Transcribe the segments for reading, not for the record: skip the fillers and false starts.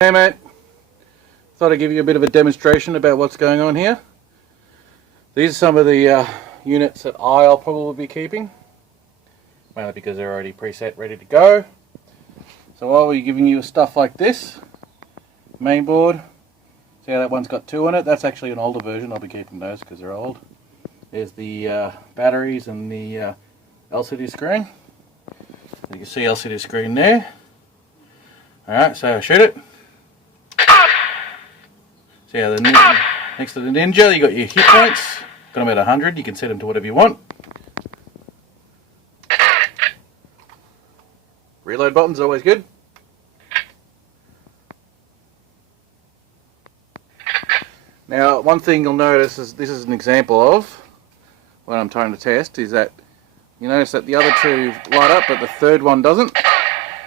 Hey mate, thought I'd give you a bit of a demonstration about what's going on here. These are some of the units that I'll probably be keeping, mainly because they're already preset, ready to go. So while we're giving you stuff like this, main board, see how that one's got two on it? That's actually an older version. I'll be keeping those because they're old. There's the batteries and the LCD screen. You can see LCD screen there. Alright, so shoot it. So yeah, next to the Ninja, you got your hit points. Got them at 100. You can set them to whatever you want. Reload button's always good. Now, one thing you'll notice is this is an example of what I'm trying to test. Is that you notice that the other two light up, but the third one doesn't.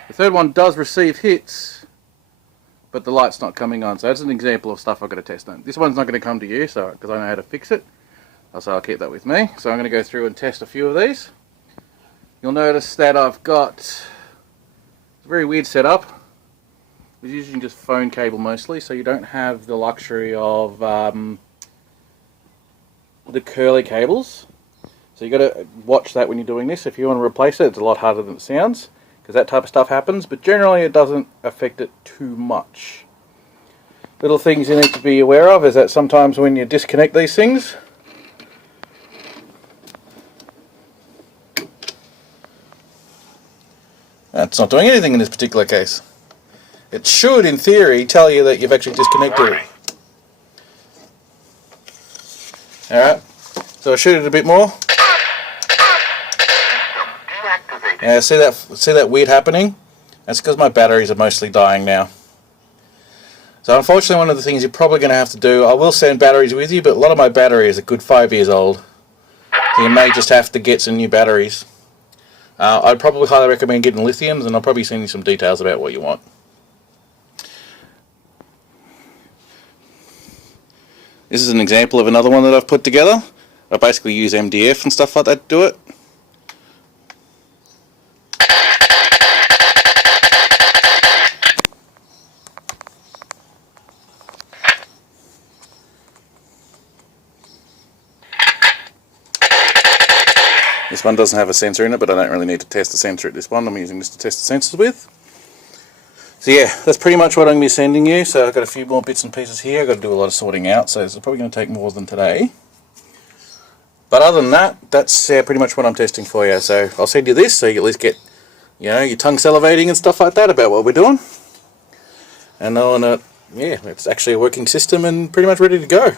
The third one does receive hits, but the light's not coming on. So that's an example of stuff I've got to test on. This one's not going to come to you, so because I know how to fix it. So I'll keep that with me. So I'm going to go through and test a few of these. You'll notice that I've got a very weird setup. It's using just phone cable mostly, so you don't have the luxury of the curly cables. So you've got to watch that when you're doing this. If you want to replace it, it's a lot harder than it sounds, because that type of stuff happens, but generally it doesn't affect it too much. Little things you need to be aware of is that sometimes when you disconnect these things, it's not doing anything in this particular case. It should, in theory, tell you that you've actually disconnected it. Alright, so I'll shoot it a bit more. Yeah, see that weird happening? That's because my batteries are mostly dying now. So unfortunately, one of the things you're probably going to have to do, I will send batteries with you, but a lot of my batteries are a good 5 years old. So you may just have to get some new batteries. I'd probably highly recommend getting lithiums, and I'll probably send you some details about what you want. This is an example of another one that I've put together. I basically use MDF and stuff like that to do it. This one doesn't have a sensor in it, but I don't really need to test the sensor at this one. I'm using this to test the sensors with. So yeah, that's pretty much what I'm going to be sending you. So I've got a few more bits and pieces here. I've got to do a lot of sorting out, so it's probably going to take more than today. But other than that, that's pretty much what I'm testing for you. So I'll send you this so you at least get, you know, your tongue salivating and stuff like that about what we're doing. And then, yeah, it's actually a working system and pretty much ready to go.